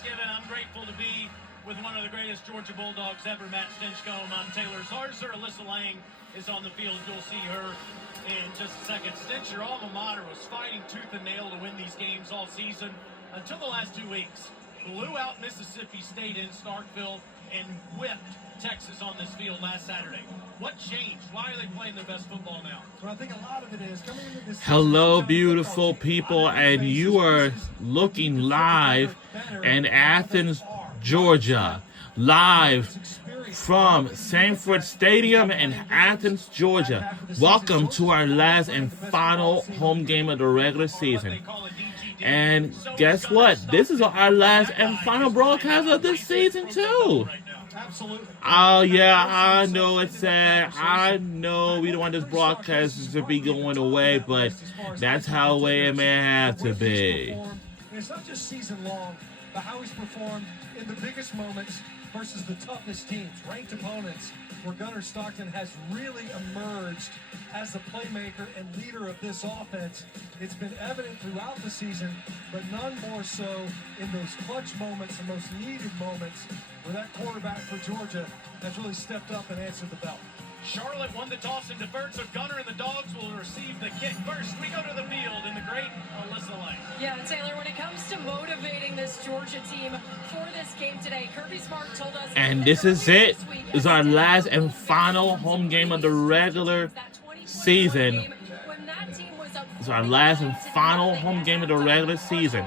Thanksgiving. I'm grateful to be with one of the greatest Georgia Bulldogs ever, Matt Stinchcomb. I'm Taylor Zarzer. Alyssa Lang is on the field. You'll see her in just a second. Stinch, your alma mater, was fighting tooth and nail to win these games all season until the last 2 weeks. Blew out Mississippi State in Starkville and whipped Texas on this field last Saturday. What changed? Why are they playing their best football now? Well, I think a lot of it is coming into this. Hello, beautiful people, and you are looking live in Athens, Georgia. Live from Sanford Stadium in Athens, Georgia. Welcome to our last and final home game of the regular season. And guess what? This is our last and final broadcast of this season, too. Absolutely. Oh, yeah, I know it's sad. I know we don't want this broadcast to be going away, but that's how it may have to be. It's not just season long, but how he's performed in the biggest moments versus the toughest teams, ranked opponents, where Gunnar Stockton has really emerged as the playmaker and leader of this offense. It's been evident throughout the season, but none more so in those clutch moments, the most needed moments, where that quarterback for Georgia has really stepped up and answered the bell. Charlotte won the toss and deferred, so Gunnar and the Dogs will receive the kick first. We go to the field in the great Alyssa Lang. Yeah, Taylor, when it comes to motivating this Georgia team for this game today, Kirby Smart told us... And this is it. This is our last and final home game of the regular season. It's our last and final home game of the regular season.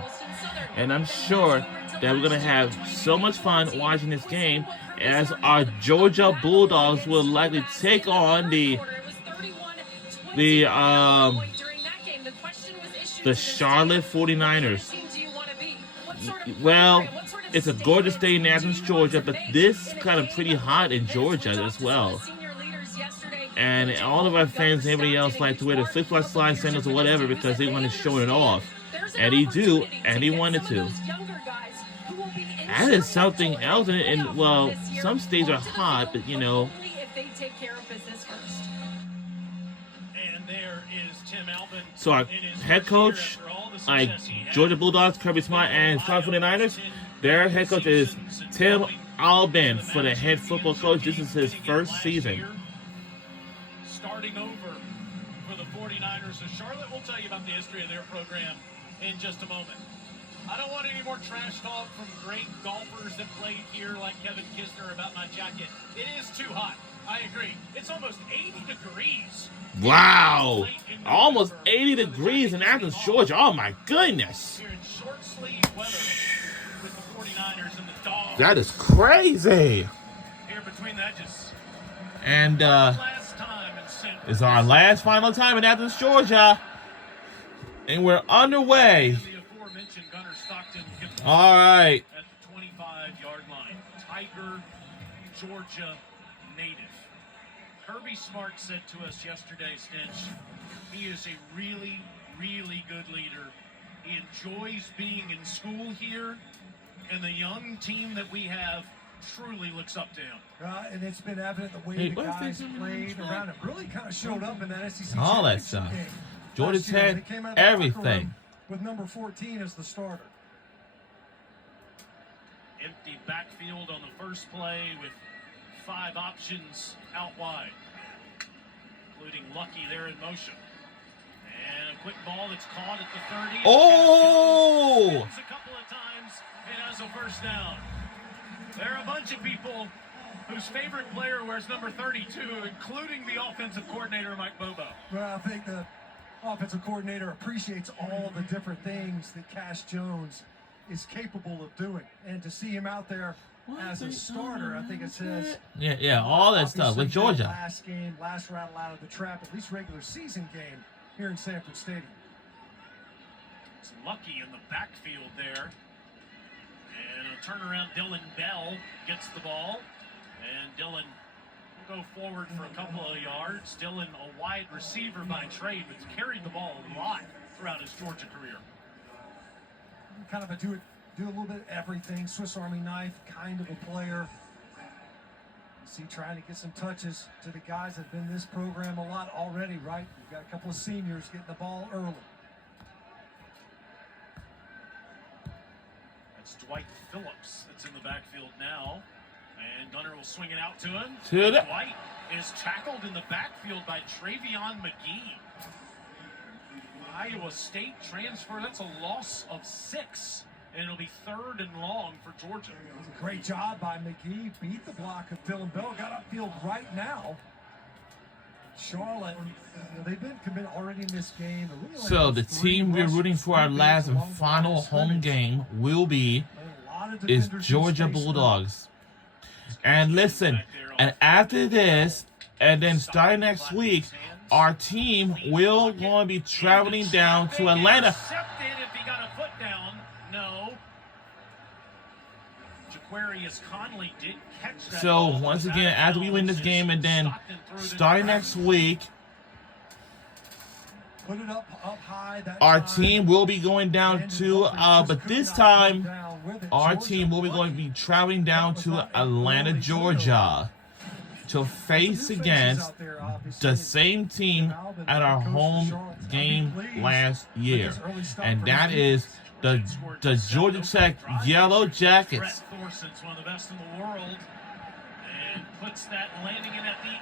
And I'm sure that we're going to have so much fun watching this game as our Georgia Bulldogs will likely take on the Charlotte 49ers. Well, it's a gorgeous day in Athens, Georgia, but this kind of pretty hot in Georgia as well. And all of our fans and everybody else like to wear the flip-flop slide sandals or whatever because they want to show it off. And he do, and he wanted to. That is something else, and well, some states are hot, but you know. So our head coach, like Georgia Bulldogs, Kirby Smart, and Charlotte 49ers, their head coach is Tim Albin for the head football coach. This is his first season. Starting over for the 49ers. So Charlotte will tell you about the history of their program in just a moment. I don't want any more trash talk from great golfers that played here like Kevin Kisner about my jacket. It is too hot. I agree. It's almost 80 degrees. Wow. Almost 80 degrees in Athens, Georgia. Oh, my goodness. Here in short sleeve weather with the 49ers and the Dogs. That is crazy. Here between the edges. And it's our last final time in Athens, Georgia. And we're underway. All right. At the 25-yard line, Tiger, Georgia native. Kirby Smart said to us yesterday, Stinch, he is a really, really good leader. He enjoys being in school here, and the young team that we have truly looks up to him. And it's been evident the way the guys played around him really kind of showed up in that SEC all that stuff. Georgia's had everything. With number 14 as the starter. Empty backfield on the first play with 5 options out wide, including Lucky there in motion. And a quick ball that's caught at the 30. Oh! A couple of times and has a first down. There are a bunch of people whose favorite player wears number 32, including the offensive coordinator, Mike Bobo. Well, I think the offensive coordinator appreciates all the different things that Cash Jones is capable of doing, and to see him out there as a starter, I think it says all that stuff with Georgia. Last game, last rattle out of the trap, at least regular season game here in Sanford Stadium. It's Lucky in the backfield there, and a turnaround. Dylan Bell gets the ball, and Dylan will go forward for a couple of yards. Dylan, a wide receiver by trade, but he's carried the ball a lot throughout his Georgia career. Kind of a do a little bit of everything, Swiss Army knife kind of a player. See, trying to get some touches to the guys that have been in this program a lot already, right? We've got a couple of seniors getting the ball early. That's Dwight Phillips that's in the backfield now. And Gunner will swing it out to him. To the- Dwight is tackled in the backfield by Travion McGee. Iowa State transfer. That's a loss of 6. And it'll be 3rd and long for Georgia. It was a great job by McGee. Beat the block of Dylan Bell. Got upfield right now. Charlotte, they've been committed already in this game. So the team we're rooting for our last and final home game will be is Georgia Bulldogs. And listen, and after this, and then starting next week, our team will going to be traveling down to Atlanta. Accepted if he got a foot down. No. Jaquarius Conley did catch that. So ball. once again, after we win this game, and then starting next week, Put it up high. That our time. team will be going down to, but this time, our team will be going to be traveling down to Atlanta, Georgia, to face against the same team at our home game last year, and that is the Georgia Tech Yellow Jackets. Brett Thorson's one of the best in the world, and puts that landing in at the 8,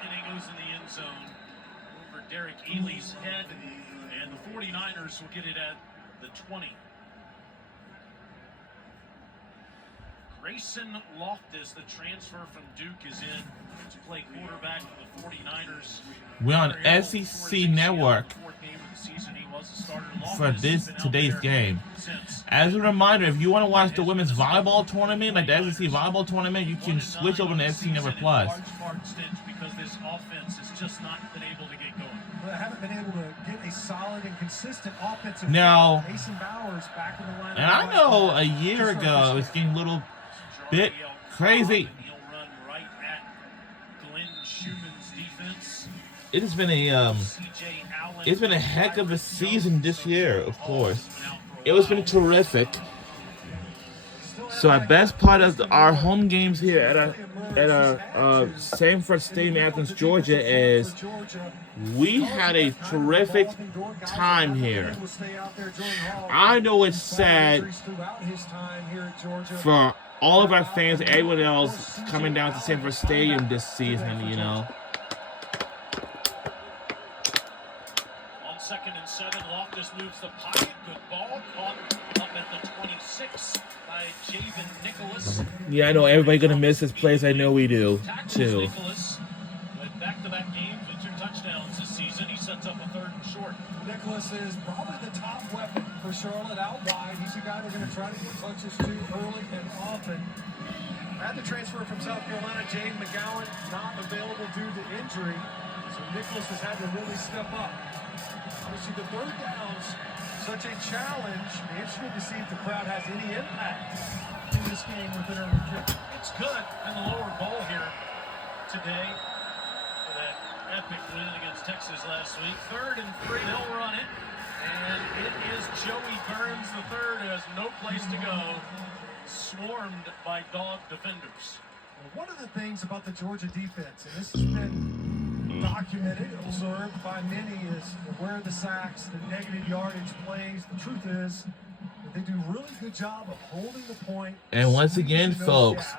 and he goes in the end zone over Derek Ely's head, and the 49ers will get it at the 20. Grayson Loftus, the transfer from Duke, is in to play quarterback for the 49ers. We're on SEC Network for today's game. As a reminder, if you want to watch the women's volleyball tournament, like the SEC volleyball tournament, you can switch over to SEC Network Plus. Because this offense has just not been able to get going. They haven't been able to get a solid and consistent offensive. Now, Mason Bowers back in the lineup. and I know a year ago it was getting a little bit crazy. He'll run right at Glenn Schumann's defense. It has been it's been a heck of a season this year, of course. It has been terrific. So our best part of our home games here at our Sanford Stadium, Athens, Georgia, is we had a terrific time here. I know it's sad for all of our fans, everyone else coming down to Sanford Stadium this season, you know. On 2nd and 7, Loftus moves the pocket. Good ball. Caught up at the 26 by Javen Nicholas. Yeah, I know everybody gonna miss his plays. I know we do Tackles too. Nicholas with back-to-back games with 2 touchdowns this season. He sets up a 3rd and short. Nicholas is probably the top weapon for Charlotte out wide. He's a guy they're going to try to get touches to early and often. Had the transfer from South Carolina, Jane McGowan, not available due to injury. So Nicholas has had to really step up. Obviously, the 3rd downs, such a challenge. Be interested to see if the crowd has any impact in this game with an early kick. It's good in the lower bowl here today for that epic win against Texas last week. 3rd and 3, they'll run it. And it is Joey Burns III who has no place to go, swarmed by dog defenders. Well, one of the things about the Georgia defense, and this has been documented, observed by many, is where the sacks, the negative yardage plays. The truth is that they do a really good job of holding the point. And once again, folks,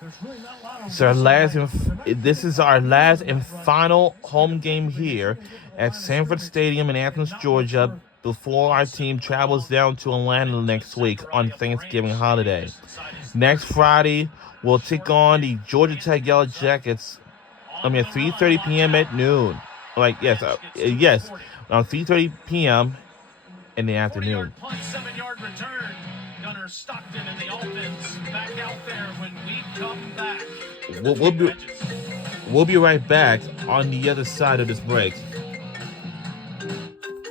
there's really not a lot of this is our last and final home game here at Sanford Stadium in Athens, Georgia, before our team travels down to Atlanta next week on Thanksgiving holiday. Next Friday, we'll take on the Georgia Tech Yellow Jackets. At 3:30 p.m. at noon. Yes, on 3:30 p.m. in the afternoon. 40-yard punt, 7-yard return. Gunner Stockton and the offense back out there when we come back. We'll be right back on the other side of this break.